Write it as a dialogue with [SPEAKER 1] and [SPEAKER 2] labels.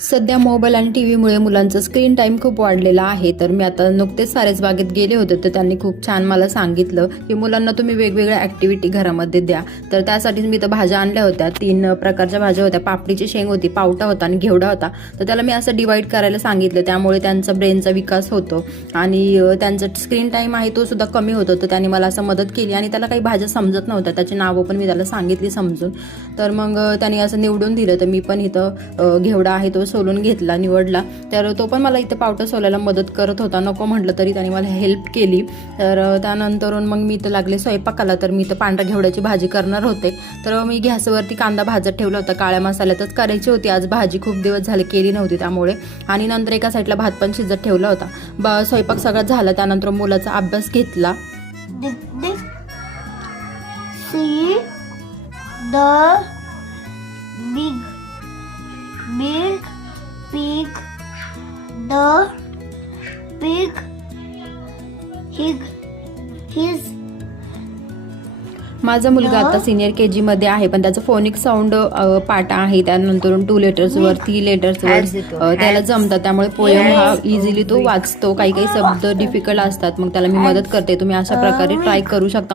[SPEAKER 1] सध्या मोबाईल आणि टी व्हीमुळे मुलांचा स्क्रीन टाईम खूप वाढलेला आहे. तर मी आता नुकतेच सारेच बागेत गेले होते तर त्यांनी खूप छान मला सांगितलं की मुलांना तुम्ही वेगवेगळ्या ॲक्टिव्हिटी घरामध्ये द्या. तर त्यासाठी मी तर भाज्या आणल्या होत्या. तीन प्रकारच्या भाज्या होत्या. पापडीची शेंग होती पावटा होता आणि घेवडा होता. तर त्याला मी असं डिवाईड करायला सांगितलं. त्यामुळे त्यांचा ब्रेनचा विकास होतो आणि त्यांचा स्क्रीन टाईम आहे तो सुद्धा कमी होतो. तर त्यांनी मला असं मदत केली आणि त्याला काही भाज्या समजत नव्हत्या. त्याची नावं पण मी त्याला सांगितली समजून. तर मग अ, त्यांनी असं निवडून दिलं. तर मी पण इथं घेवडा आहे तो सोलून घेतला निवडला. तर तो पण मला इथं पावटा सोलायला मदत करत होता. नको म्हटलं तरी त्याने मला हेल्प केली. तर त्यानंतरून मग मी इथं लागले स्वयंपाकाला. तर मी इथं पांढऱ्या घेवड्याची भाजी करणार होते. तर मी गॅसवरती कांदा भाजत ठेवला होता. काळ्या मसाल्यातच करायची होती. आज भाजी खूप दिवस झाले केली नव्हती त्यामुळे. आणि नंतर एका साईडला भात पण शिजत ठेवला होता. ब स्वयंपाक सगळा झाला. त्यानंतर मुलाचा अभ्यास घेतला.
[SPEAKER 2] See the. The pig his his
[SPEAKER 1] माझा मुलगा आता सिनियर के मध्ये आहे पण त्याचं फोनिक साऊंड पाठ आहे. त्यानंतर टू लेटर्सवर थ्री लेटर्सवर त्याला जमतात त्यामुळे पोयम हा इझिली तो वाचतो. काही काही शब्द डिफिकल्ट असतात मग त्याला मी मदत करते. तुम्ही अशा प्रकारे ट्राय करू शकता.